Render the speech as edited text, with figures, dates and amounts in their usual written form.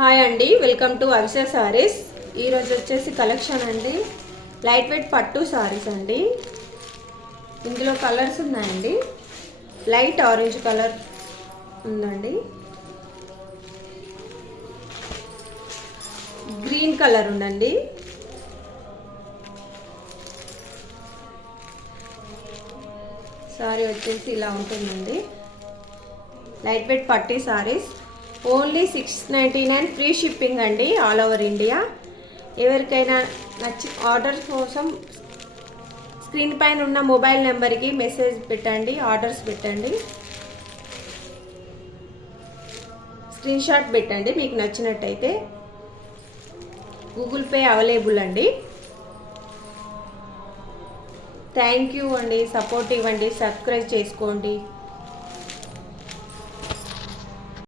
Hi అండి, welcome to అవిసా saris. ఈరోజు వచ్చేసి కలెక్షన్ అండి, లైట్ వెయిట్ పట్టు సారీస్ అండి. ఇందులో కలర్స్ ఉన్నాయండి. లైట్ ఆరెంజ్ కలర్ ఉందండి, గ్రీన్ కలర్ ఉందండి, సారీ వచ్చేసి ఇలా ఉంటుందండి. లైట్ వెయిట్ పట్టీ సారీస్ ఓన్లీ 699, ఫ్రీ షిప్పింగ్ అండి, ఆల్ ఓవర్ ఇండియా. ఎవరికైనా నచ్చి ఆర్డర్ కోసం స్క్రీన్ పైన ఉన్న మొబైల్ నెంబర్కి మెసేజ్ పెట్టండి, ఆర్డర్స్ పెట్టండి, స్క్రీన్ షాట్ పెట్టండి. మీకు నచ్చినట్టయితే గూగుల్ పే అవైలబుల్ అండి. థ్యాంక్ యూ అండి, సపోర్ట్ ఇవ్వండి, సబ్స్క్రైబ్ చేసుకోండి.